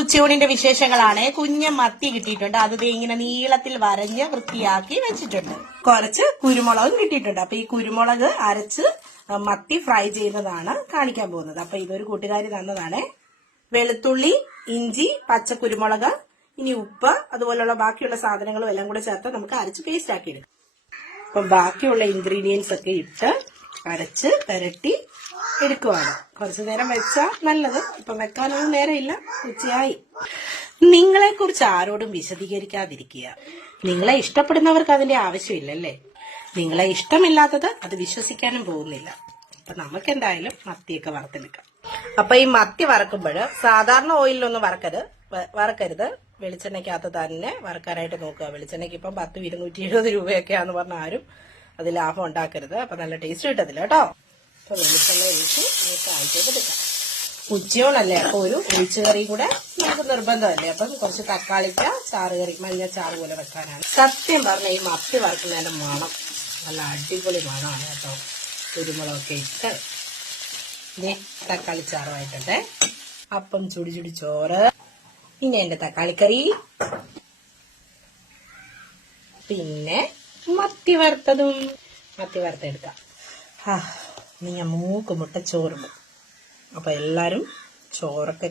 ഉച്ചയൂണിന്റെ വിശേഷങ്ങളാണ്. കുഞ്ഞ മത്തി കിട്ടിയിട്ടുണ്ട്. അത് ഇങ്ങനെ നീളത്തിൽ വരഞ്ഞ് വൃത്തിയാക്കി വെച്ചിട്ടുണ്ട്. കുറച്ച് കുരുമുളകും കിട്ടിയിട്ടുണ്ട്. അപ്പൊ ഈ കുരുമുളക് അരച്ച് മത്തി ഫ്രൈ ചെയ്യുന്നതാണ് കാണിക്കാൻ പോകുന്നത്. അപ്പൊ ഇതൊരു കൂട്ടുകാരി തന്നതാണ്. വെളുത്തുള്ളി, ഇഞ്ചി, പച്ചക്കുരുമുളക്, ഇനി ഉപ്പ്, അതുപോലുള്ള ബാക്കിയുള്ള സാധനങ്ങളും എല്ലാം കൂടെ ചേർത്ത് നമുക്ക് അരച്ച് പേസ്റ്റ് ആക്കി എടുക്കാം. അപ്പൊ ബാക്കിയുള്ള ഇൻഗ്രീഡിയൻസ് ഒക്കെ ഇട്ട് അരച്ച് പുരട്ടി എടുക്കുവാണ്. കുറച്ചു നേരം വെച്ചാൽ നല്ലത്. ഇപ്പൊ വെക്കാനൊന്നും നേരമില്ല, ഉച്ചയായി. നിങ്ങളെ കുറിച്ച് ആരോടും വിശദീകരിക്കാതിരിക്കുക. നിങ്ങളെ ഇഷ്ടപ്പെടുന്നവർക്ക് അതിന്റെ ആവശ്യമില്ലല്ലേ. നിങ്ങളെ ഇഷ്ടമില്ലാത്തത് അത് വിശ്വസിക്കാനും പോകുന്നില്ല. അപ്പൊ നമുക്ക് എന്തായാലും മത്തിയൊക്കെ വറുത്തെടുക്കാം. അപ്പൊ ഈ മത്തി വറക്കുമ്പോൾ സാധാരണ ഓയിലൊന്നും വറക്കരുത്. വെളിച്ചെണ്ണയ്ക്കകത്ത് തന്നെ വറക്കാനായിട്ട് നോക്കുക. വെളിച്ചെണ്ണയ്ക്ക് ഇപ്പം 270 രൂപയൊക്കെയാന്ന് പറഞ്ഞ ആരും അത് ലാഭം ഉണ്ടാക്കരുത്. അപ്പൊ നല്ല ടേസ്റ്റ് കിട്ടത്തില്ല കേട്ടോ. അപ്പൊ വെളിച്ചെണ്ണ ഒഴിച്ച് കാഴ്ചയെടുക്കാം. ഉച്ചയോണല്ലേ, അപ്പൊ ഒരു ഒഴിച്ചുകറി കൂടെ നമുക്ക് നിർബന്ധമല്ലേ. അപ്പം കുറച്ച് തക്കാളിക്ക ചാറുകറി, മഞ്ഞ ചാറ് പോലെ വെക്കാനാണ്. സത്യം പറഞ്ഞ ഈ മത്തി വറക്കുന്നതിന്റെ മണം നല്ല അടിപൊളി മണമാണ് കേട്ടോ. കുരുമുളകൊക്കെ ഇട്ട് തക്കാളി ചാറുമായിട്ടുണ്ട്. അപ്പം ചുടി ചോറ്, പിന്നെ എന്റെ തക്കാളിക്കറി, പിന്നെ മത്തി വറുത്തെടുക്കാം. നീ മൂക്ക് മുട്ട ചോറും. അപ്പൊ എല്ലാരും ചോറൊക്കെ